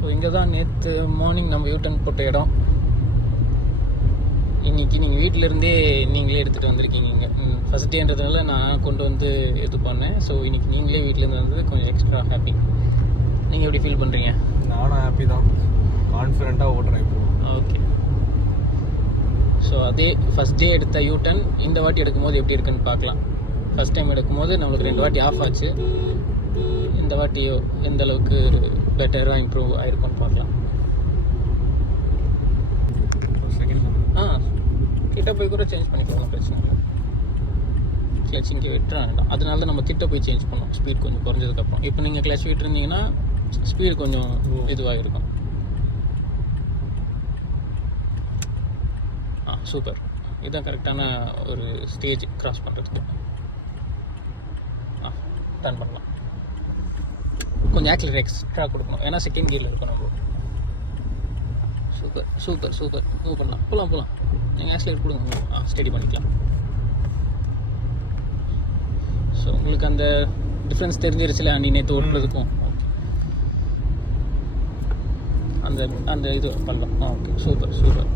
So இங்கே தான் நேற்று மார்னிங் நம்ம யூட்டன் போட்ட இடம். இன்றைக்கி நீங்கள் வீட்டிலேருந்தே நீங்களே எடுத்துகிட்டு வந்திருக்கீங்க. இங்கே ஃபஸ்ட் டேன்றதுனால நான் கொண்டு வந்து இது பண்ணேன். ஸோ இன்றைக்கி நீங்களே வீட்டிலேருந்து வந்தது கொஞ்சம் எக்ஸ்ட்ரா ஹாப்பி. நீங்கள் எப்படி ஃபீல் பண்ணுறீங்க? நானும் ஹாப்பி தான், கான்ஃபிடென்ட்டாக ஓட்டுறேன் இப்போ. ஓகே. ஸோ அதே ஃபஸ்ட் டே எடுத்த யூட்டன் இந்த வாட்டி எடுக்கும்போது எப்படி இருக்குன்னு பார்க்கலாம். ஃபஸ்ட் டைம் எடுக்கும்போது நம்மளுக்கு 2 வாட்டி ஆஃப் ஆச்சு. இந்த வாட்டி எந்த அளவுக்கு பெட்டராக இம்ப்ரூவ் ஆகிருக்கும்னு பார்க்கலாம். கிட்ட போய் கூட சேஞ்ச் பண்ணிக்கலாம், பிரச்சனை இல்லை. கிளச் இங்கே விட்டுறாங்க, அதனால தான் நம்ம கிட்ட போய் சேஞ்ச் பண்ணோம் ஸ்பீட் கொஞ்சம் குறைஞ்சதுக்கப்புறம். இப்போ நீங்கள் கிளச் விட்டுருந்தீங்கன்னா ஸ்பீடு கொஞ்சம் இதுவாக இருக்கும். சூப்பர். இதுதான் கரெக்டான ஒரு ஸ்டேஜ் கிராஸ் பண்ணுறதுக்கு. டர்ன் பண்ணலாம். கொஞ்சம் ஆக்சிலரேட் எக்ஸ்ட்ரா கொடுக்கணும், ஏன்னா செகண்ட் கியரில் இருக்கும் நம்ம. Super super super. மூவ் பண்ணலாம், போகலாம். நீங்கள் ஆக்சிலரேட் கொடுங்க, ஸ்டடி பண்ணிக்கலாம். ஸோ உங்களுக்கு அந்த டிஃப்ரென்ஸ் தெரிஞ்சிருச்சுல நீ நேற்று ஓட்டுறதுக்கும். அந்த அந்த இது பண்ணலாம். Okay, super super.